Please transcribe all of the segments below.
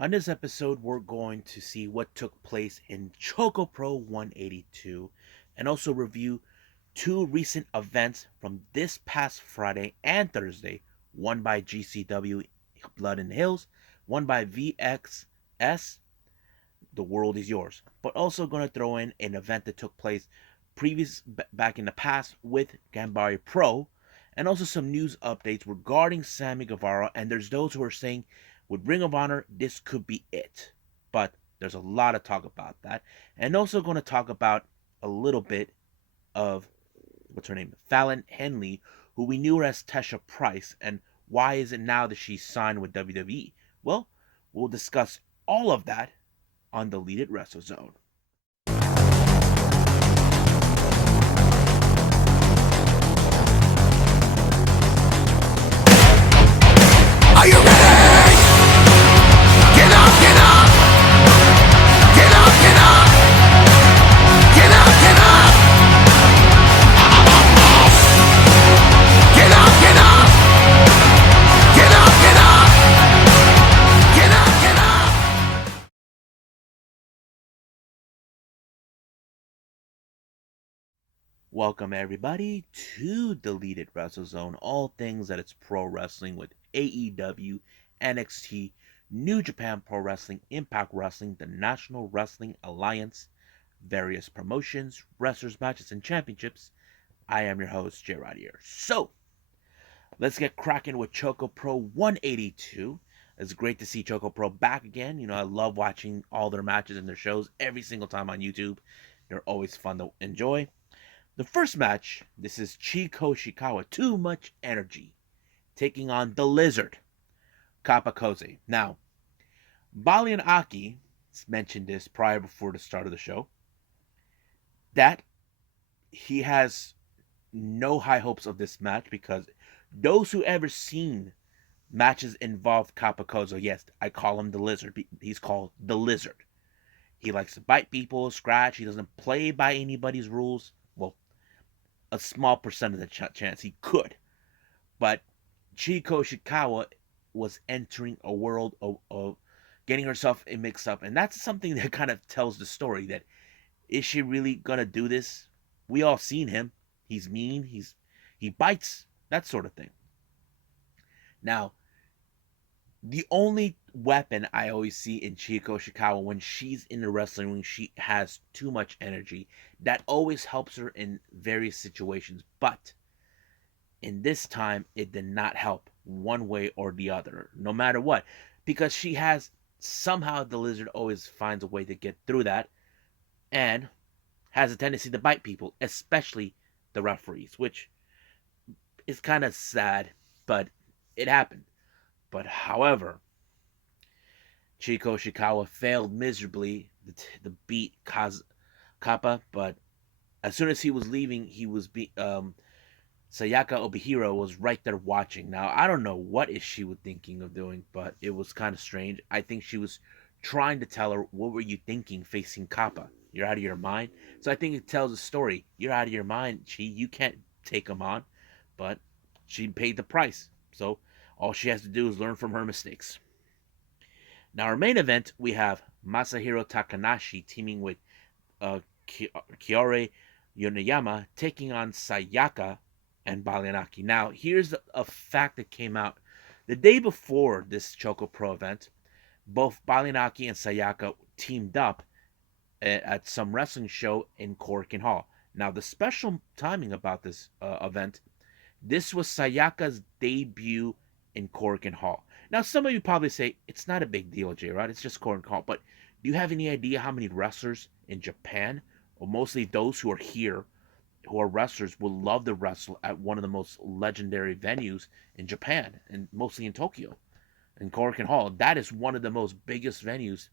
On this episode, we're going to see what took place in ChocoPro 182 and also review two recent events from this past Friday and Thursday, one by GCW Blood in the Hills, one by VXS, The World is Yours. But also going to throw in an event that took place back in the past with Ganbare Pro, and also some news updates regarding Sammy Guevara. And there's those who are saying with Ring of Honor, this could be it. But there's a lot of talk about that. And also going to talk about a little bit of what's her name? Fallon Henley, who we knew her as Tesha Price, and why is it now that she's signed with WWE? Well, we'll discuss all of that on Deleted Wrestle Zone. Are you ready? Get up, get up! Get up, get up! Get up, get up! Get up, get up! Get up, get up! Get up, get up! Welcome everybody to Deleted Wrestle Zone, all things that it's pro wrestling with AEW, NXT, New Japan Pro Wrestling, Impact Wrestling, the National Wrestling Alliance, various promotions, wrestlers, matches, and championships. I am your host, Jay Rodier. So, let's get cracking with Choco Pro 182. It's great to see Choco Pro back again. I love watching all their matches and their shows every single time on YouTube. They're always fun to enjoy. The first match, this is Chie Koishikawa, Too Much Energy, taking on the Lizard, Kappa. Now, Baliyan Akki mentioned this before the start of the show, that he has no high hopes of this match because those who ever seen matches involve Kappa, yes, I call him the Lizard. He's called the Lizard. He likes to bite people, scratch. He doesn't play by anybody's rules. Well, a small percent of the chance he could. But Chie Koishikawa was entering a world of getting herself mixed up. And that's something that kind of tells the story that, is she really going to do this? We all seen him. He's mean. He bites. That sort of thing. Now, the only weapon I always see in Chie Koishikawa when she's in the wrestling ring, she has too much energy. That always helps her in various situations. But in this time, it did not help one way or the other, no matter what. Because she has, somehow the Lizard always finds a way to get through that and has a tendency to bite people, especially the referees, which is kind of sad, but it happened. But however, Chie Koishikawa failed miserably to beat Kappa, but as soon as he was leaving, Sayaka Obihiro was right there watching. Now, I don't know what is she was thinking of doing, but it was kind of strange. I think she was trying to tell her, what were you thinking facing Kappa? You're out of your mind? So I think it tells a story. You're out of your mind, Chi. You can't take him on. But she paid the price. So all she has to do is learn from her mistakes. Now, our main event, we have Masahiro Takanashi teaming with Kiore Yoneyama, taking on Sayaka and Baliyan Akki. Now, here's a fact that came out the day before this Choco Pro event. Both Baliyan Akki and Sayaka teamed up at some wrestling show in Korakuen Hall. Now, the special timing about this event, this was Sayaka's debut in Korakuen Hall. Now, some of you probably say, it's not a big deal, Jay, right? It's just Korakuen Hall. But do you have any idea how many wrestlers in Japan, or mostly those who are here, who are wrestlers, will love to wrestle at one of the most legendary venues in Japan, and mostly in Tokyo, in Korakuen Hall? That is one of the most biggest venues,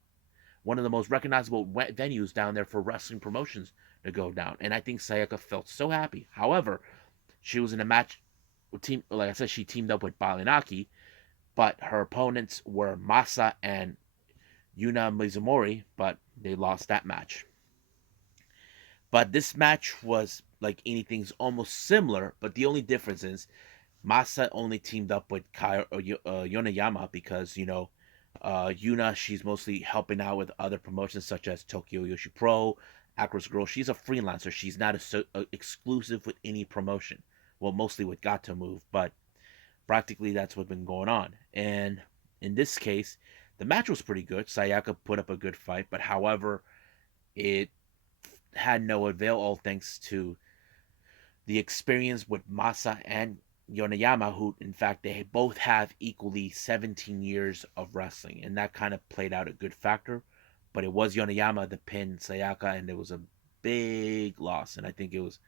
one of the most recognizable venues down there for wrestling promotions to go down. And I think Sayaka felt so happy. However, she was in a match, like I said, she teamed up with Baliyan Akki, but her opponents were Masa and Yuna Mizumori, but they lost that match. But this match was like anything's almost similar, but the only difference is Masa only teamed up with Yoneyama because, Yuna, she's mostly helping out with other promotions such as Tokyo Yoshi Pro, Acro's Girl. She's a freelancer. She's not exclusive with any promotion. Well, mostly with Gato Move, but practically that's what's been going on. And in this case, the match was pretty good. Sayaka put up a good fight, but however, it had no avail, all thanks to the experience with Masa and Yonayama, who in fact they both have equally 17 years of wrestling, and that kind of played out a good factor. But it was Yonayama that pinned Sayaka, and it was a big loss, and I think it was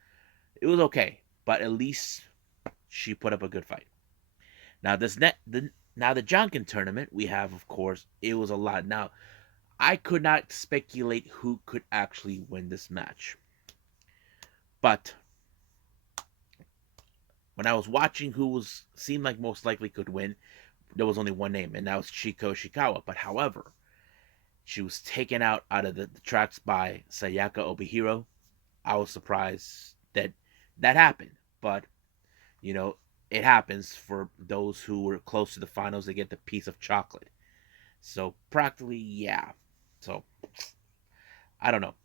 okay, but at least she put up a good fight. Now the Jonkin tournament we have, of course, it was a lot. Now I could not speculate who could actually win this match, but when I was watching who was seemed like most likely could win, there was only one name, and that was Chie Koishikawa. But however, she was taken out of the tracks by Sayaka Obihiro. I was surprised that that happened, but you know it happens for those who were close to the finals. They get the piece of chocolate. So practically, yeah. So I don't know.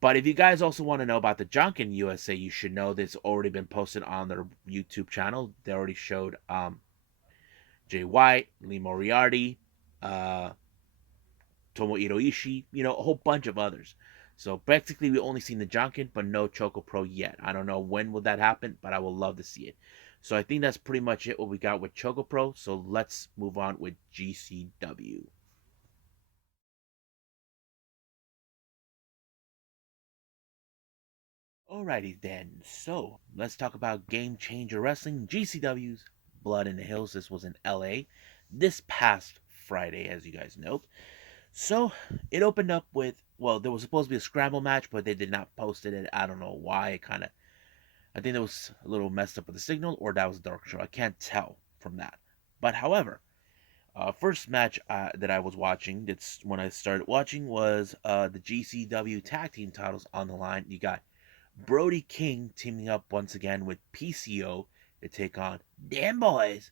But if you guys also want to know about the Junkin USA, you should know that it's already been posted on their YouTube channel. They already showed Jay White, Lee Moriarty, uh, Tomohiro Ishii, a whole bunch of others. So basically, we only seen the Junkin, but no ChocoPro yet. I don't know when will that happen, but I will love to see it. So I think that's pretty much it what we got with ChocoPro. So let's move on with GCW. Alrighty then. So let's talk about Game Changer Wrestling, GCW's Blood in the Hills. This was in LA this past Friday, as you guys know. So it opened up with, well, there was supposed to be a scramble match, but they did not post it. I don't know why. I think it was a little messed up with the signal, or that was Dark Show. I can't tell from that. But however, first match that I was watching, that's when I started watching, was the GCW Tag Team titles on the line. You got Brody King teaming up once again with PCO to take on Damn Boys,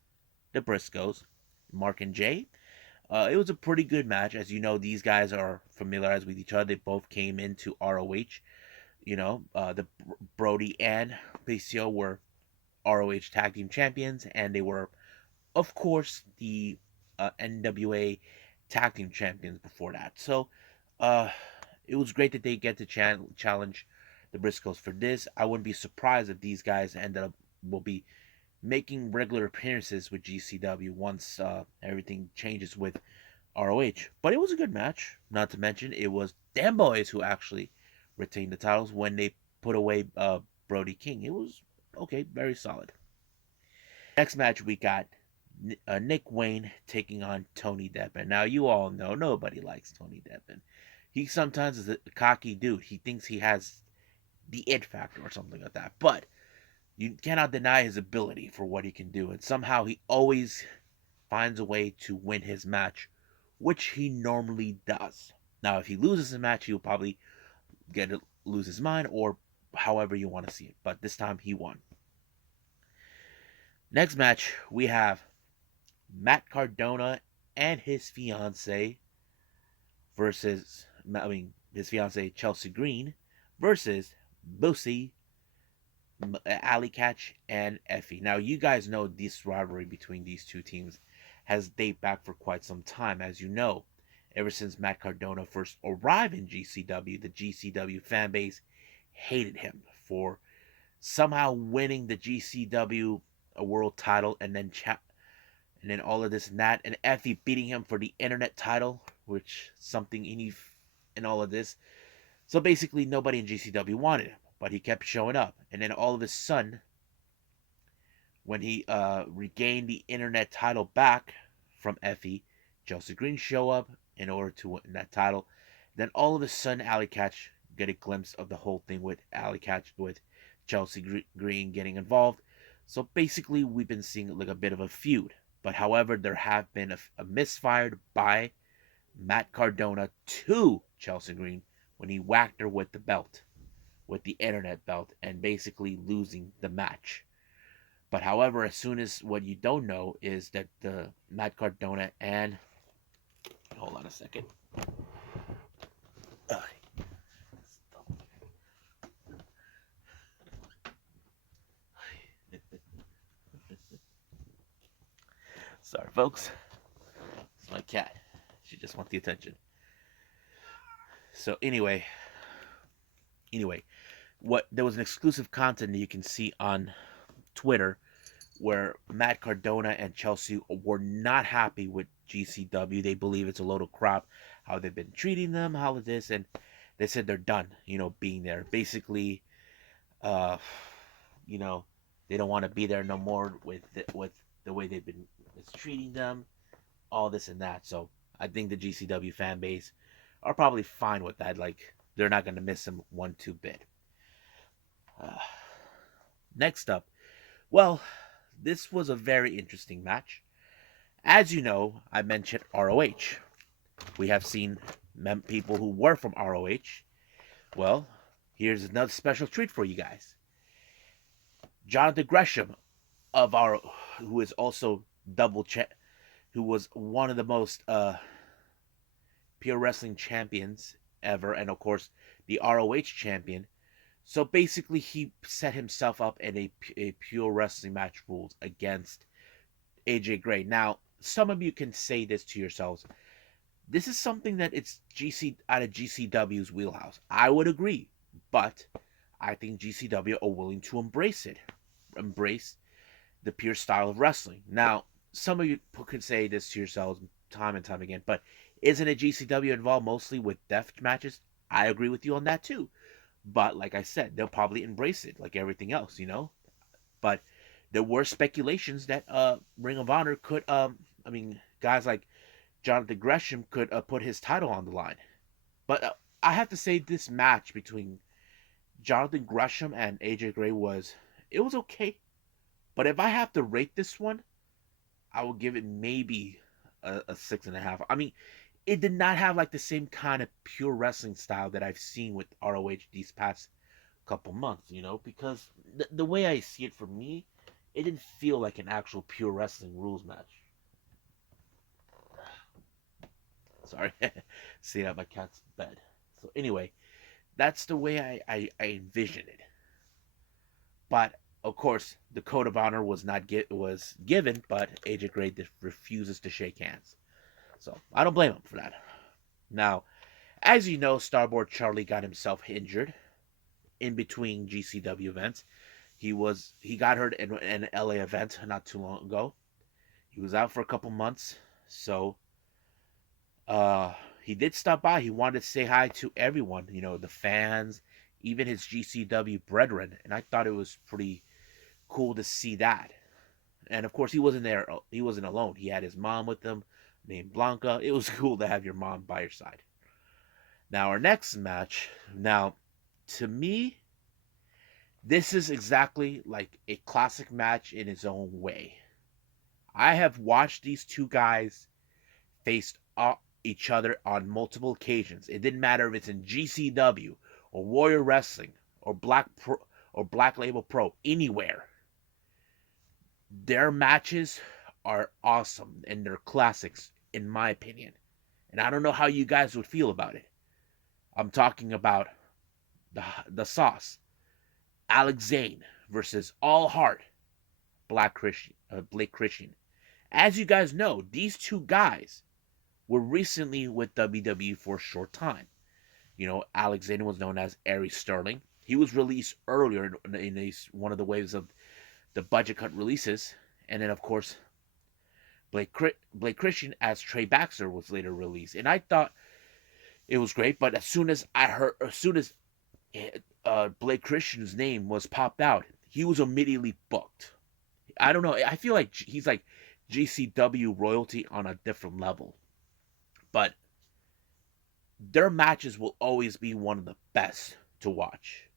the Briscoes, Mark and Jay. It was a pretty good match. As you know, these guys are familiarized with each other. They both came into ROH. The Brody and PCO were ROH Tag Team Champions, and they were, of course, the NWA Tag Team Champions before that. So, uh, it was great that they get to challenge the Briscoes for this. I wouldn't be surprised if these guys will be making regular appearances with GCW once everything changes with ROH. But it was a good match. Not to mention, it was Damn Boys who actually retained the titles when they put away Brody King. It was okay, very solid. Next match, we got Nick Wayne taking on Tony Deppen. Now, you all know nobody likes Tony Deppen. He sometimes is a cocky dude. He thinks he has the it factor or something like that. But you cannot deny his ability for what he can do. And somehow he always finds a way to win his match, which he normally does. Now, if he loses a match, he'll probably lose his mind or however you want to see it. But this time he won. Next match, we have Matt Cardona and his fiance his fiance Chelsea Green versus Bussy, Alley Catch, and Effie. Now, you guys know this rivalry between these two teams has date back for quite some time. As you know, ever since Matt Cardona first arrived in GCW, the GCW fan base hated him for somehow winning the GCW world title and then all of this and that, and Effie beating him for the internet title, which something in all of this. So basically, nobody in GCW wanted him, but he kept showing up. And then all of a sudden, when he regained the internet title back from Effie, Chelsea Green show up in order to win that title. Then all of a sudden, Alley Catch get a glimpse of the whole thing with Alley Catch with Chelsea Green getting involved. So basically, we've been seeing like a bit of a feud. But however, there have been a misfire by Matt Cardona to Chelsea Green when he whacked her with the belt, with the internet belt, and basically losing the match. But however, as soon as what you don't know is that the Matt Cardona and Hold on a second. Sorry, folks. It's my cat. She just wants the attention. So anyway, what there was an exclusive content that you can see on Twitter where Matt Cardona and Chelsea were not happy with GCW. They believe it's a load of crap, how they've been treating them, how it is, and they said they're done, being there. Basically, uh, you know, they don't want to be there no more with the way they've been treating them, all this and that. So I think the GCW fan base are probably fine with that. Like they're not going to miss him one two bit. Uh, Next up, well, this was a very interesting match. As you know, I mentioned ROH. We have seen people who were from ROH. Well, here's another special treat for you guys. Jonathan Gresham of our, who is also who was one of the most pure wrestling champions ever, and of course the ROH champion. So basically, he set himself up in a pure wrestling match rules against AJ Gray. Now, some of you can say this to yourselves. This is something that it's out of GCW's wheelhouse. I would agree, but I think GCW are willing to embrace the pure style of wrestling. Now, some of you could say this to yourselves time and time again, but isn't a GCW involved mostly with death matches? I agree with you on that too. But like I said, they'll probably embrace it like everything else, But there were speculations that Ring of Honor could, guys like Jonathan Gresham could put his title on the line. But I have to say, this match between Jonathan Gresham and AJ Gray was okay. But if I have to rate this one, I will give it maybe a 6.5. I mean, it did not have like the same kind of pure wrestling style that I've seen with ROH these past couple months, because the way I see it, for me, it didn't feel like an actual pure wrestling rules match. Sorry, sitting at my cat's bed. So anyway, that's the way I envision it. But of course, the code of honor was not was given, but AJ Gray refuses to shake hands. So I don't blame him for that. Now, as you know, Starboard Charlie got himself injured in between GCW events. He got hurt in an LA event not too long ago. He was out for a couple months, so he did stop by. He wanted to say hi to everyone, the fans, even his GCW brethren, and I thought it was pretty cool to see that. And of course, he wasn't there. He wasn't alone. He had his mom with him, named Blanca. It was cool to have your mom by your side. Now, our next match. Now, to me, this is exactly like a classic match in its own way. I have watched these two guys face each other on multiple occasions. It didn't matter if it's in GCW or Warrior Wrestling or Black Label Pro, anywhere. Their matches are awesome and they're classics, in my opinion. And I don't know how you guys would feel about it. I'm talking about the sauce. Alex Zane versus All Heart Blake Christian. As you guys know, these two guys were recently with WWE for a short time. Alex Zane was known as Aries Sterling. He was released earlier in one of the waves of the budget cut releases. And then, of course, Blake Christian as Trey Baxter was later released. And I thought it was great, but as soon as Blake Christian's name was popped out, he was immediately booked. I don't know. I feel like he's like GCW royalty on a different level. But their matches will always be one of the best to watch.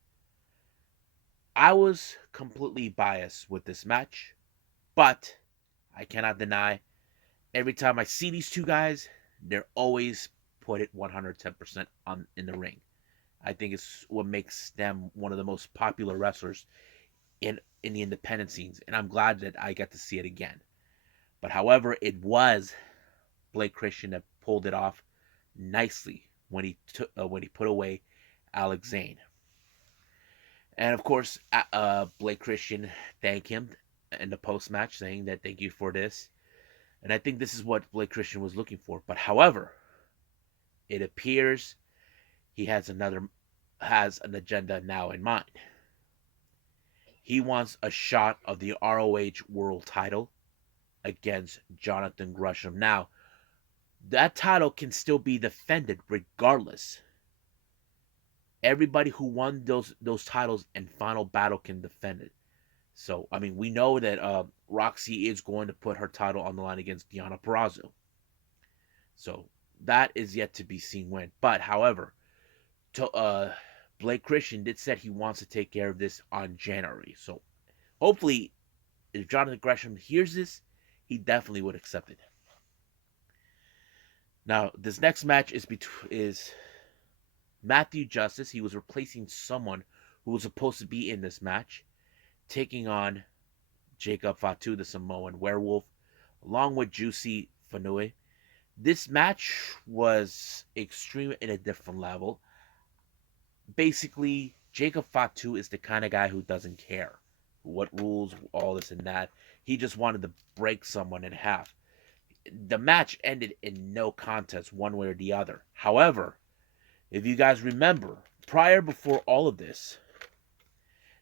I was completely biased with this match, but I cannot deny every time I see these two guys, they're always put it 110% in the ring. I think it's what makes them one of the most popular wrestlers in the independent scenes, and I'm glad that I get to see it again. But however, it was Blake Christian that pulled it off nicely when he put away Alex Zane. And of course, Blake Christian thanked him in the post match, saying that thank you for this. And I think this is what Blake Christian was looking for. But however, it appears he has an agenda now in mind. He wants a shot of the ROH World Title against Jonathan Gresham. Now, that title can still be defended regardless. Everybody who won those titles in Final Battle can defend it. So, I mean, we know that Roxy is going to put her title on the line against Deonna Purrazzo. So, that is yet to be seen when. But, however, Blake Christian did said he wants to take care of this on January. So, hopefully, if Jonathan Gresham hears this, he definitely would accept it. Now, this next match is Matthew Justice. He was replacing someone who was supposed to be in this match, taking on Jacob Fatu, the Samoan werewolf, along with Juicy Fanui. This match was extreme in a different level. Basically, Jacob Fatu is the kind of guy who doesn't care what rules, all this and that. He just wanted to break someone in half. The match ended in no contest one way or the other. However, if you guys remember, before all of this,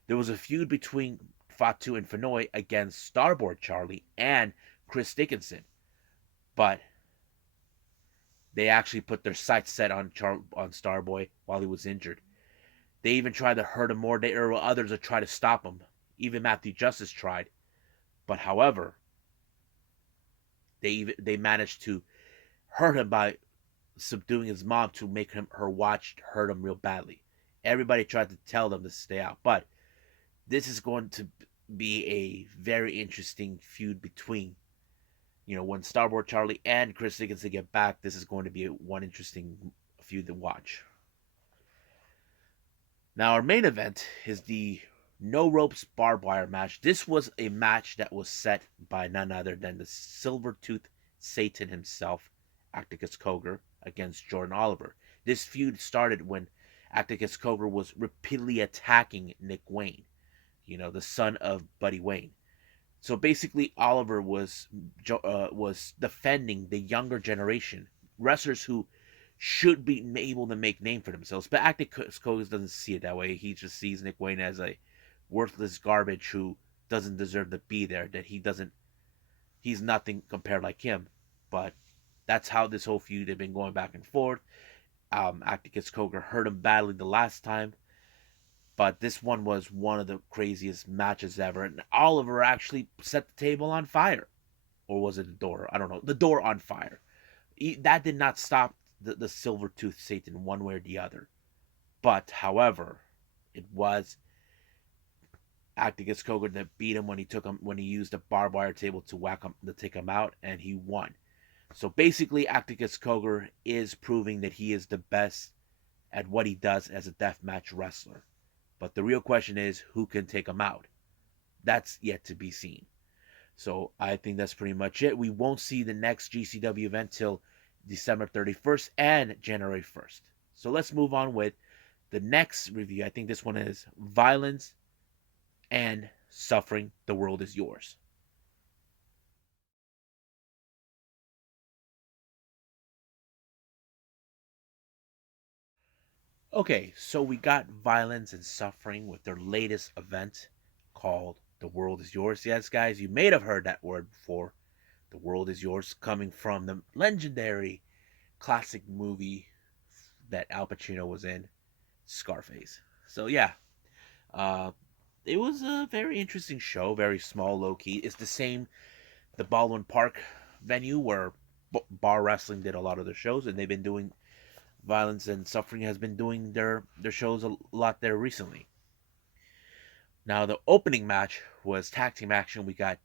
there was a feud between Fatu and Fanui against Starboard Charlie and Chris Dickinson. But they actually put their sights set on Starboy while he was injured. They even tried to hurt him more. There were others that tried to stop him. Even Matthew Justice tried. But however, they managed to hurt him by subduing his mom to make her watch hurt him real badly. Everybody tried to tell them to stay out. But this is going to be a very interesting feud between, when Starboard Charlie and Chris Dickinson get back. This is going to be one interesting feud to watch. Now, our main event is the No Ropes Barb Wire match. This was a match that was set by none other than the Silver-Toothed Satan himself, Atticus Cogar, against Jordan Oliver. This feud started when Atticus Cogar was repeatedly attacking Nick Wayne, the son of Buddy Wayne. So basically, Oliver was defending the younger generation, wrestlers who should be able to make name for themselves. But Atticus Cogar doesn't see it that way. He just sees Nick Wayne as a worthless garbage who doesn't deserve to be there. That he's nothing compared like him. But that's how this whole feud had been going back and forth. Atticus Cogar hurt him badly the last time. But this one was one of the craziest matches ever. And Oliver actually set the table on fire. Or was it the door? I don't know. The door on fire. That did not stop the Silver-Toothed Satan one way or the other. But, however, it was Atticus Cogar that beat him when he used a barbed wire table to take him out, and he won. So basically, Atticus Cogar is proving that he is the best at what he does as a deathmatch wrestler. But the real question is, who can take him out? That's yet to be seen. So I think that's pretty much it. We won't see the next GCW event till December 31st and January 1st. So let's move on with the next review. I think this one is Violence and Suffering, The World Is Yours. Okay, so we got Violence and Suffering with their latest event called The World Is Yours. Yes, guys, you may have heard that word before. The World Is Yours, coming from the legendary classic movie that Al Pacino was in, Scarface. So yeah, it was a very interesting show, very small, low key. It's the Baldwin Park venue where Bar Wrestling did a lot of their shows, and they've been doing Violence and Suffering has been doing their shows a lot there recently. Now the opening match was tag team action. We got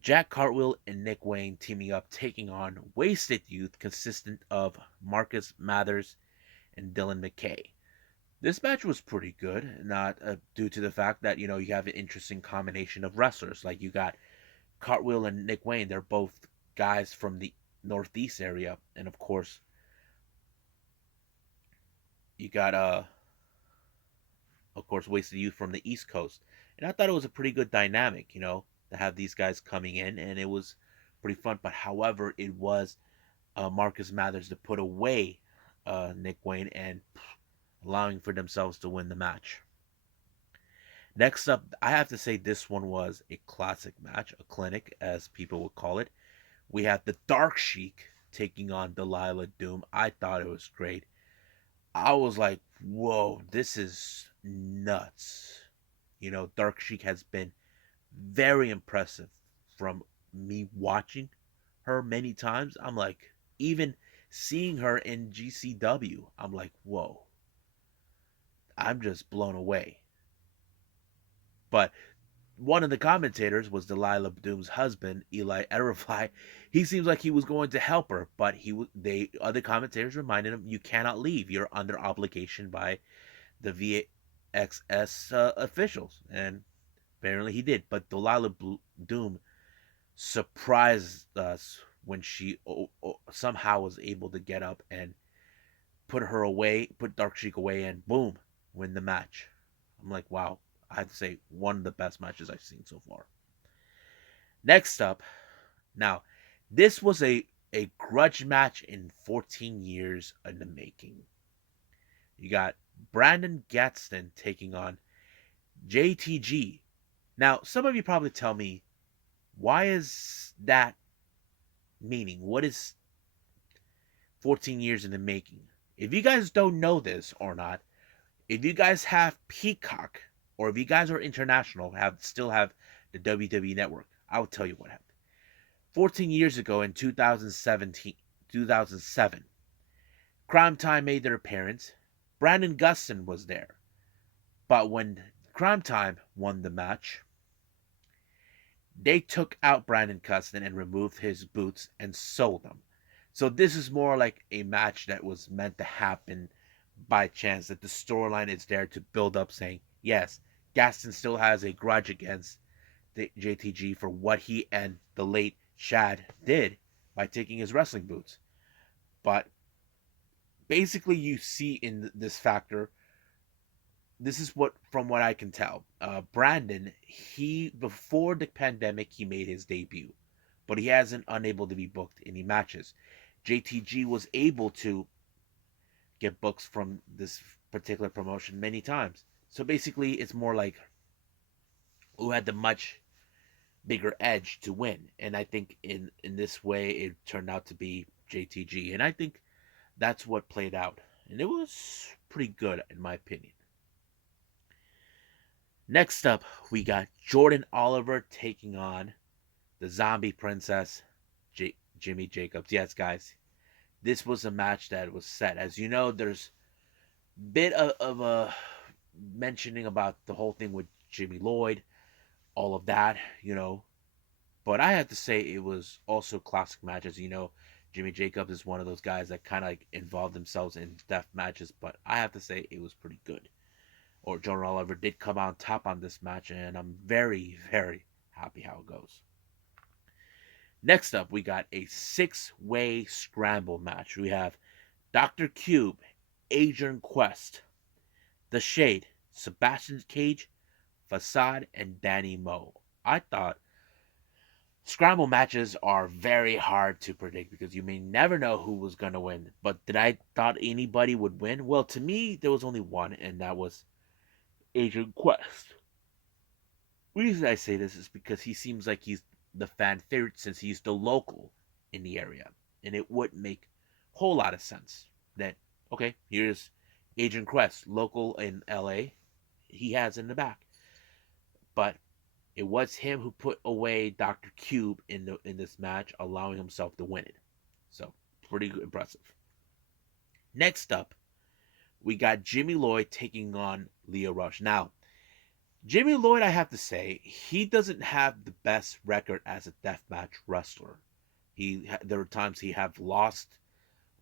Jack Cartwheel and Nick Wayne teaming up, taking on Wasted Youth, consistent of Marcus Mathers and Dylan McKay. This match was pretty good, not due to the fact that, you have an interesting combination of wrestlers. Like, you got Cartwheel and Nick Wayne. They're both guys from the Northeast area, and of course you got of course Wasted Youth from the East Coast. And I thought it was a pretty good dynamic, to have these guys coming in, and it was pretty fun. But however, it was Marcus Mathers to put away Nick Wayne and allowing for themselves to win the match. Next up, I have to say this one was a classic match, a clinic, as people would call it. We had the Dark Sheik taking on Delilah Doom. I thought it was great. I was like, whoa, this is nuts. Dark Sheik has been very impressive from me watching her many times. I'm like, even seeing her in GCW, I'm like, whoa, I'm just blown away. But one of the commentators was Delilah Doom's husband, Eli Erifly. He seems like he was going to help her, but other commentators reminded him, "You cannot leave. You're under obligation by the VXS officials." And apparently he did. But Delilah Doom surprised us when she somehow was able to get up and put Dark Sheik away, and boom, win the match. I'm like, wow. I have to say, one of the best matches I've seen so far. Next up, now, this was a grudge match in 14 years in the making. You got Brandon Gadsden taking on JTG. Now, some of you probably tell me, why is that meaning? What is 14 years in the making? If you guys don't know this or not, if you guys have Peacock, or if you guys are international, still have the WWE Network, I'll tell you what happened. 14 years ago in 2007, Crime Time made their appearance. Brandon Gustin was there. But when Crime Time won the match, they took out Brandon Gustin and removed his boots and sold them. So this is more like a match that was meant to happen by chance, that the storyline is there to build up, saying, yes, Gaston still has a grudge against the JTG for what he and the late Shad did by taking his wrestling boots. But basically, you see in this factor, this is from what I can tell. Brandon, before the pandemic, he made his debut, but he hasn't unable to be booked any matches. JTG was able to get books from this particular promotion many times. So basically, it's more like who had the much bigger edge to win. And I think in this way, it turned out to be JTG. And I think that's what played out. And it was pretty good, in my opinion. Next up, we got Jordan Oliver taking on the Zombie Princess, Jimmy Jacobs. Yes, guys, this was a match that was set. As you know, there's a bit of a mentioning about the whole thing with Jimmy Lloyd, all of that, But I have to say it was also classic matches. Jimmy Jacobs is one of those guys that kind of like involved themselves in death matches, but I have to say it was pretty good. Or Jordan Oliver did come on top on this match, and I'm very, very happy how it goes. Next up, we got a 6-way scramble match. We have Dr. Cube, Adrian Quest, The Shade, Sebastian Cage, Facade, and Danny Moe. I thought scramble matches are very hard to predict because you may never know who was going to win. But did I thought anybody would win? Well, to me, there was only one, and that was Adrian Quest. The reason I say this is because he seems like he's the fan favorite since he's the local in the area. And it would make a whole lot of sense that, okay, here's Adrian Quest, local in LA. He has in the back. But it was him who put away Dr. Cube in this match, allowing himself to win it. So, pretty impressive. Next up, we got Jimmy Lloyd taking on Lio Rush. Now, Jimmy Lloyd, I have to say, he doesn't have the best record as a deathmatch wrestler. There are times he have lost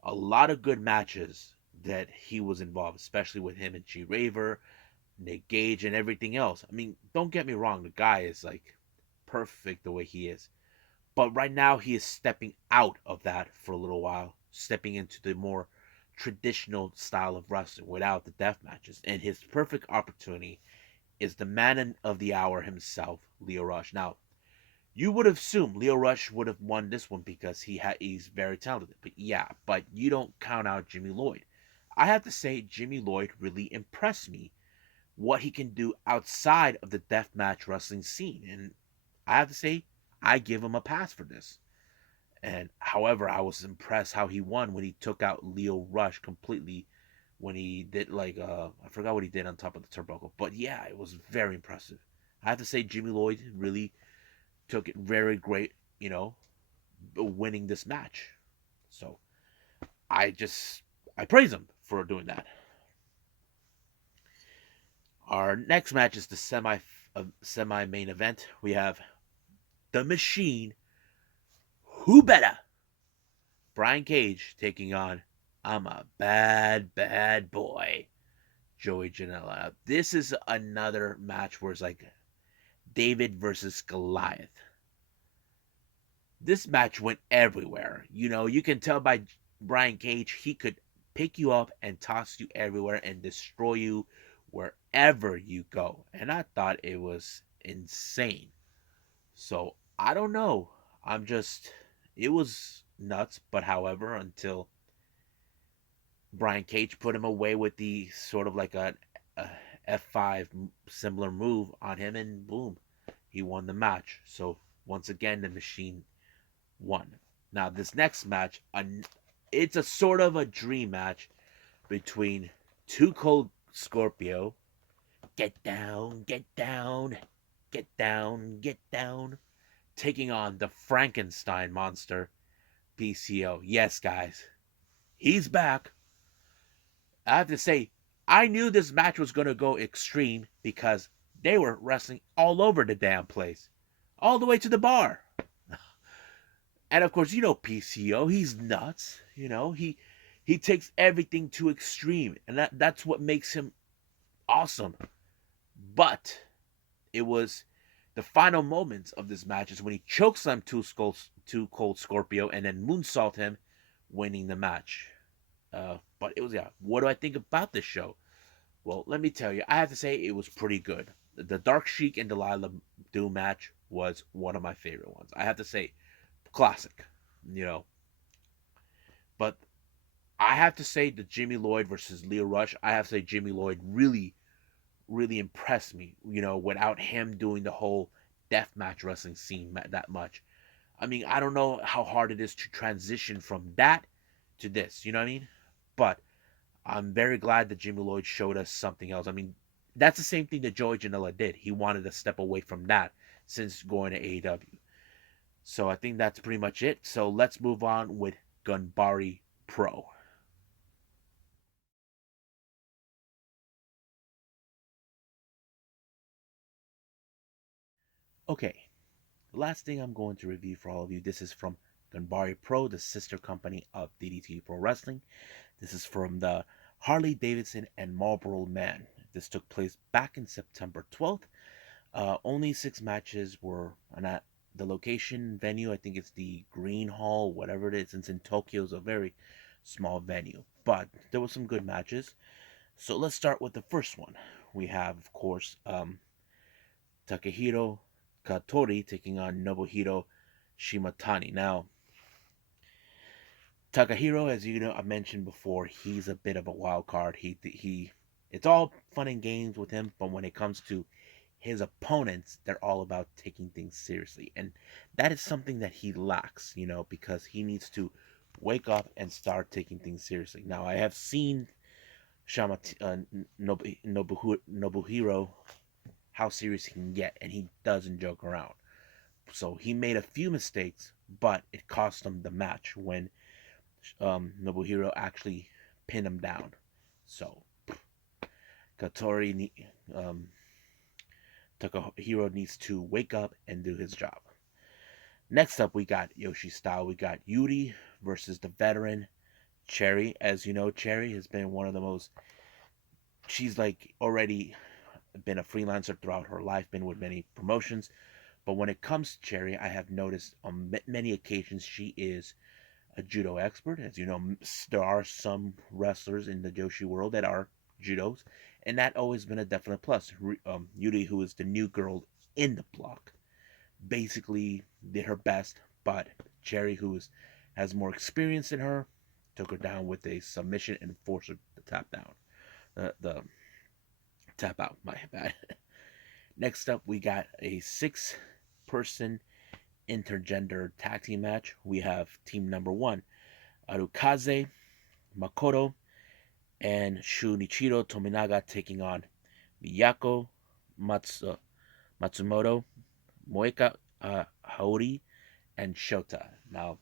a lot of good matches that he was involved, especially with him and G Raver, Nick Gage, and everything else. I mean, don't get me wrong, the guy is like perfect the way he is. But right now, he is stepping out of that for a little while, stepping into the more traditional style of wrestling without the death matches. And his perfect opportunity is the man of the hour himself, Lio Rush. Now, you would have assumed Lio Rush would have won this one because he's very talented. But yeah, but you don't count out Jimmy Lloyd. I have to say, Jimmy Lloyd really impressed me what he can do outside of the deathmatch wrestling scene. And I have to say, I give him a pass for this. And however, I was impressed how he won when he took out Lio Rush completely. When he did I forgot what he did on top of the turnbuckle, but yeah, it was very impressive. I have to say, Jimmy Lloyd really took it very great, winning this match. So I praise him for doing that. Our next match is the semi main event. We have the Machine, who better? Brian Cage taking on I'm a bad, bad boy, Joey Janella. This is another match where it's like David versus Goliath. This match went everywhere. You can tell by Brian Cage, he could pick you up and toss you everywhere and destroy you wherever you go. And I thought it was insane. So I don't know. It was nuts. But however, until Brian Cage put him away with the sort of like a F5 similar move on him, and boom, he won the match. So once again, the Machine won. Now this next match, it's a sort of a dream match between Too Cold Scorpio. Get down, get down, get down, get down. Taking on the Frankenstein monster, PCO. Yes, guys, he's back. I have to say, I knew this match was going to go extreme because they were wrestling all over the damn place, all the way to the bar. And of course, PCO, he's nuts. He takes everything to extreme, and that's what makes him awesome. But it was the final moments of this match is when he chokeslammed Too Cold Scorpio and then moonsault him, winning the match. But it was, yeah. What do I think about this show? Well, let me tell you, I have to say it was pretty good. The Dark Chic and Delilah Doom match was one of my favorite ones. I have to say, classic, But I have to say the Jimmy Lloyd versus Lio Rush, I have to say Jimmy Lloyd really, really impressed me, without him doing the whole deathmatch wrestling scene that much. I mean, I don't know how hard it is to transition from that to this, you know what I mean? But I'm very glad that Jimmy Lloyd showed us something else. I mean, that's the same thing that Joey Janela did. He wanted to step away from that since going to AEW. So I think that's pretty much it. So let's move on with Ganbare Pro. Okay, the last thing I'm going to review for all of you, this is from Ganbare Pro, the sister company of DDT Pro Wrestling. This is from the Harley Davidson and Marlboro Man. This took place back in September 12th. Only 6 matches were at the location venue. I think it's the Green Hall, whatever it is. It's in Tokyo. It's a very small venue. But there were some good matches. So let's start with the first one. We have, of course, Takehiro Katori taking on Nobuhiro Shimatani. Now, Takahiro, as you know, I mentioned before, he's a bit of a wild card. It's all fun and games with him, but when it comes to his opponents, they're all about taking things seriously, and that is something that he lacks, because he needs to wake up and start taking things seriously. Now, I have seen Nobuhiro, how serious he can get, and he doesn't joke around. So he made a few mistakes, but it cost him the match when Nobuhiro actually pinned him down. So Takahiro needs to wake up and do his job. Next up, we got Yoshi style. We got Yuri versus the veteran Cherry. As you know, Cherry has been one of the most. She's like already been a freelancer throughout her life, been with many promotions, But when it comes to Cherry, I have noticed on many occasions she is a judo expert. As you know, there are some wrestlers in the Joshi world that are judos, and that always been a definite plus. Yuri, who is the new girl in the block, basically did her best, but Cherry, has more experience than her, took her down with a submission and forced her to tap down. The tap out, my bad. Next up, we got a 6-person intergender tag team match. We have team number 1, Arukaze, Makoto, and Shunichiro Tominaga taking on Miyako Matsumoto, Moeka Haori, and Shota. Now,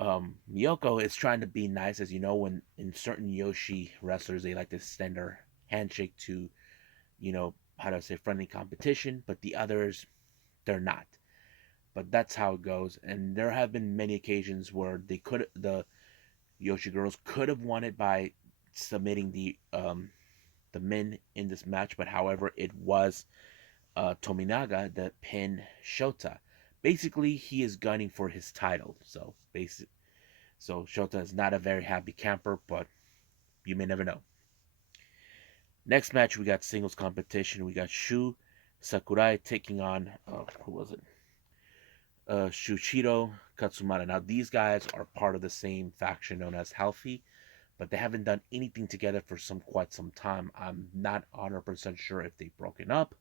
Miyoko is trying to be nice, as you know, when in certain Yoshi wrestlers, they like to extend their handshake to, how do I say, friendly competition, but the others, they're not. But that's how it goes. And there have been many occasions where the Yoshi girls could have won it by submitting the men in this match, but however, it was Tominaga that pinned Shota. Basically, he is gunning for his title. So Shota is not a very happy camper, but you may never know. Next match, we got singles competition. We got Shu Sakurai taking on who was it? Shuichiro Katsumata. Now, these guys are part of the same faction known as Healthy, but they haven't done anything together for quite some time. I'm not 100% sure if they've broken up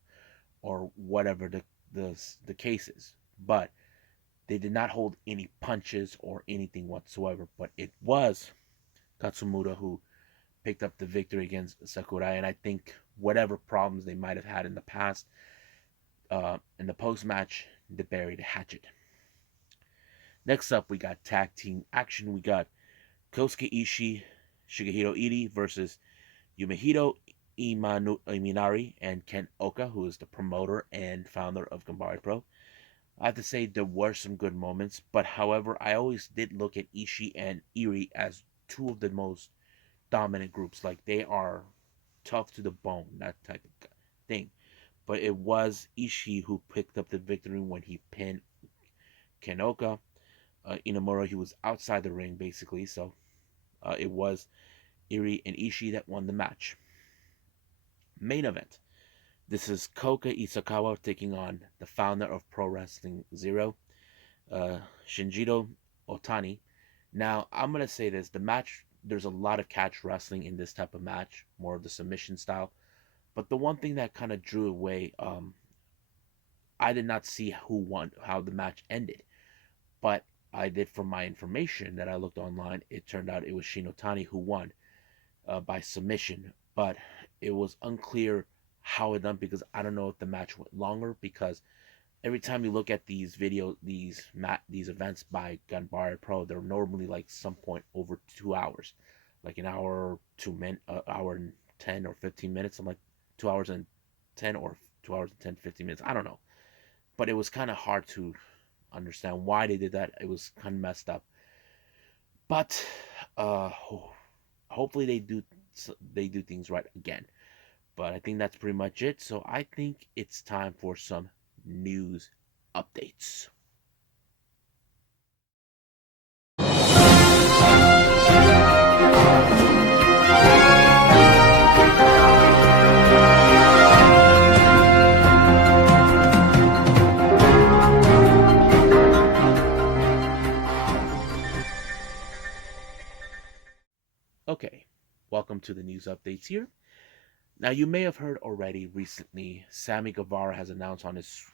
or whatever the case is, but they did not hold any punches or anything whatsoever. But it was Katsumura who picked up the victory against Sakurai, and I think whatever problems they might have had in the past, in the post-match, they buried a hatchet. Next up, we got tag team action. We got Kosuke Ishii, Shigehiro Iri versus Yumehiro Iminari and Ken Oka, who is the promoter and founder of Ganbare Pro. I have to say there were some good moments, but however, I always did look at Ishii and Iri as two of the most dominant groups. Like, they are tough to the bone, that type of thing. But it was Ishii who picked up the victory when he pinned Ken Oka. Inamura, he was outside the ring basically, so it was Iri and Ishii that won the match. Main event. This is Koka Isakawa taking on the founder of Pro Wrestling Zero, Shinjiro Otani. Now, I'm going to say this. The match, there's a lot of catch wrestling in this type of match, more of the submission style. But the one thing that kind of drew away, I did not see who won, how the match ended. But I did, from my information that I looked online, it turned out it was Shin Otani who won by submission. But it was unclear how it done, because I don't know if the match went longer, because every time you look at these events by Ganbare Pro, they're normally like some point over 2 hours, like an hour, hour and 10 or 15 minutes. I'm like 2 hours and 10 or 2 hours and 10, 15 minutes. I don't know, but it was kind of hard to understand why they did that. It was kind of messed up, but hopefully they do things right again. But I think that's pretty much it. So I think it's time for some news updates. Okay, welcome to the news updates here. Now, you may have heard already recently, Sammy Guevara has announced on his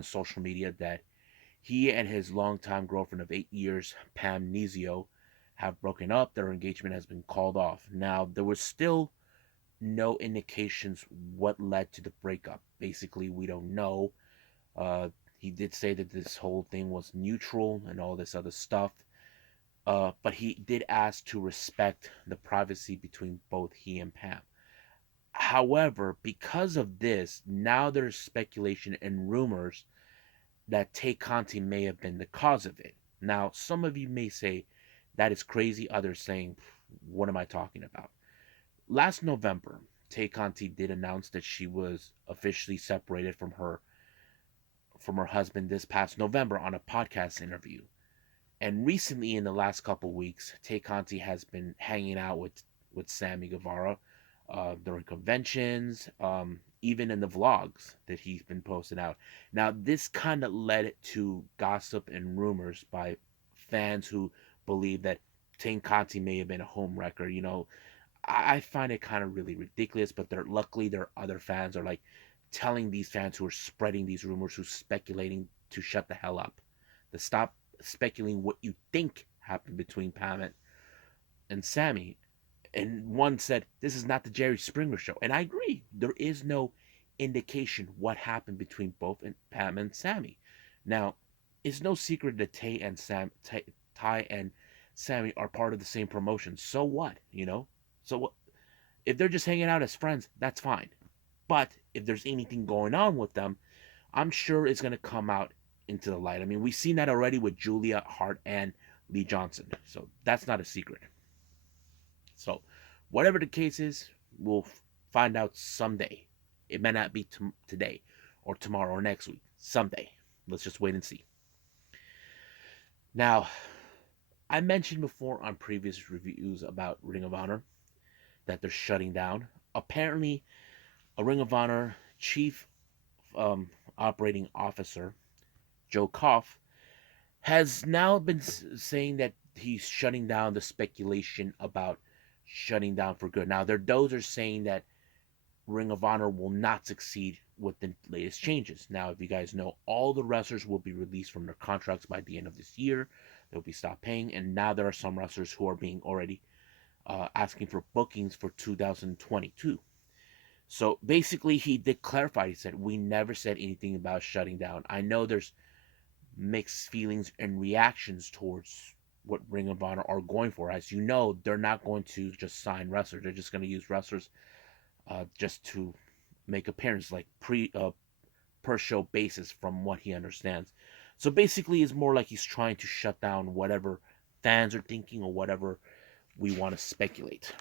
social media that he and his longtime girlfriend of 8 years, Pam Nizio, have broken up. Their engagement has been called off. Now, there was still no indications what led to the breakup. Basically, we don't know. He did say that this whole thing was neutral and all this other stuff. But he did ask to respect the privacy between both he and Pam. However, because of this, now there's speculation and rumors that Tay Conti may have been the cause of it. Now, some of you may say that is crazy. Others saying, what am I talking about? Last November, Tay Conti did announce that she was officially separated from her from her husband this past November on a podcast interview. And recently, in the last couple weeks, Tay Conti has been hanging out with Sammy Guevara during conventions, even in the vlogs that he's been posting out. Now, this kind of led to gossip and rumors by fans who believe that Tay Conti may have been a home wrecker. I find it kind of really ridiculous, but luckily there are other fans are like telling these fans who are spreading these rumors, who's speculating, to shut the hell up, to stop speculating what you think happened between Pam and Sammy. And one said, "This is not the Jerry Springer show," and I agree. There is no indication what happened between both Pam and Sammy. Now, it's no secret that Ty and Sammy are part of the same promotion. So what? So what? If they're just hanging out as friends, that's fine. But if there's anything going on with them, I'm sure it's going to come out into the light. I mean, we've seen that already with Julia Hart and Lee Johnson. So that's not a secret. So whatever the case is, we'll find out someday. It may not be today or tomorrow or next week. Someday. Let's just wait and see. Now, I mentioned before on previous reviews about Ring of Honor that they're shutting down. Apparently, a Ring of Honor chief operating officer, Joe Koff, has now been saying that he's shutting down the speculation about shutting down for good. Now, those are saying that Ring of Honor will not succeed with the latest changes. Now, if you guys know, all the wrestlers will be released from their contracts by the end of this year. They'll be stopped paying, and now there are some wrestlers who are being already asking for bookings for 2022. So basically, he did clarify. He said, "We never said anything about shutting down. I know there's mixed feelings and reactions towards what Ring of Honor are going for. As you know, they're not going to just sign wrestlers. They're just going to use wrestlers just to make appearances, like per show basis, from what he understands. So basically, it's more like he's trying to shut down whatever fans are thinking or whatever we want to speculate."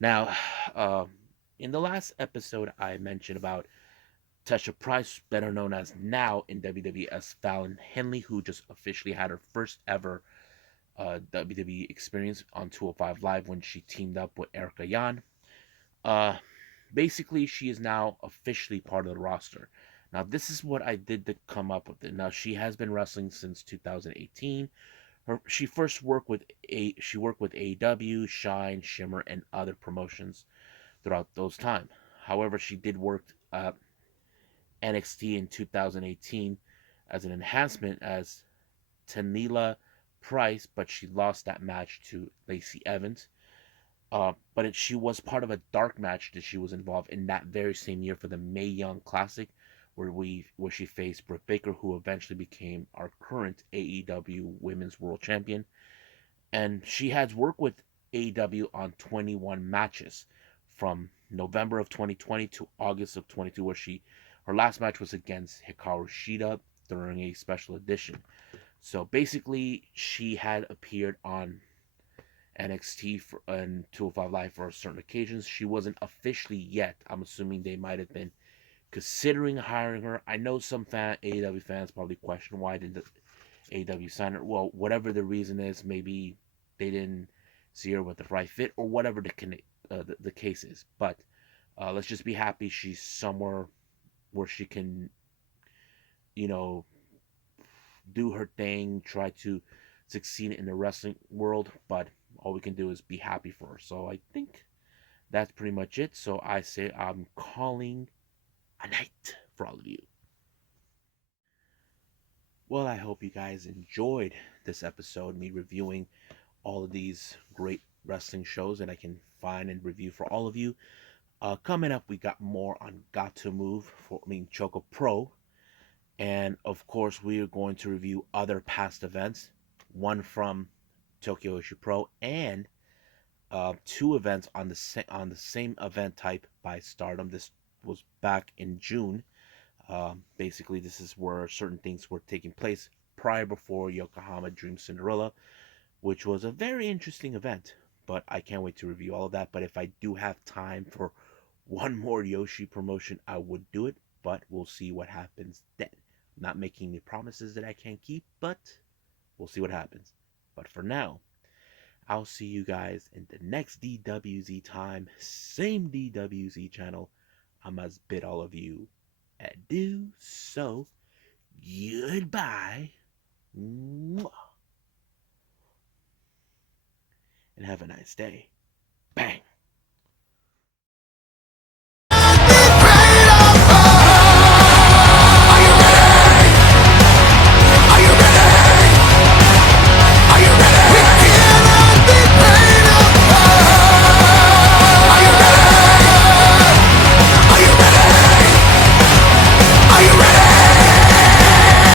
Now, in the last episode, I mentioned about Tasha Price, better known as now in WWE as Fallon Henley, who just officially had her first ever WWE experience on 205 Live when she teamed up with Erica Yan. Basically, she is now officially part of the roster. Now, this is what I did to come up with it. Now, she has been wrestling since 2018. She first worked with AEW, Shine, Shimmer, and other promotions throughout those time. However, she did work NXT in 2018 as an enhancement as Delilah Price, but she lost that match to Lacey Evans. But she was part of a dark match that she was involved in that very same year for the Mae Young Classic, where she faced Britt Baker, who eventually became our current AEW Women's World Champion. And she has worked with AEW on 21 matches from November of 2020 to August of 22, where her last match was against Hikaru Shida during a special edition. So basically, she had appeared on NXT and 205 Live for certain occasions. She wasn't officially yet. I'm assuming they might have been considering hiring her. I know some AEW fans probably question why did the AEW sign her. Well, whatever the reason is, maybe they didn't see her with the right fit or whatever the case is. But let's just be happy she's somewhere where she can, do her thing, try to succeed in the wrestling world. But all we can do is be happy for her. So I think that's pretty much it. So I say I'm calling a night for all of you. Well, I hope you guys enjoyed this episode, me reviewing all of these great wrestling shows that I can find and review for all of you. Coming up, we got more on Got to Move ChocoPro. And of course, we are going to review other past events. One from Tokyo Issue Pro and two events on the same event type by Stardom. This was back in June. Basically, this is where certain things were taking place before Yokohama Dream Cinderella, which was a very interesting event. But I can't wait to review all of that. But if I do have time for one more Yoshi promotion, I would do it. but we'll see what happens then. I'm not making any promises that I can't keep, but we'll see what happens. But for now, I'll see you guys in the next DWZ time, same DWZ channel. I must bid all of you adieu. So, goodbye. And have a nice day.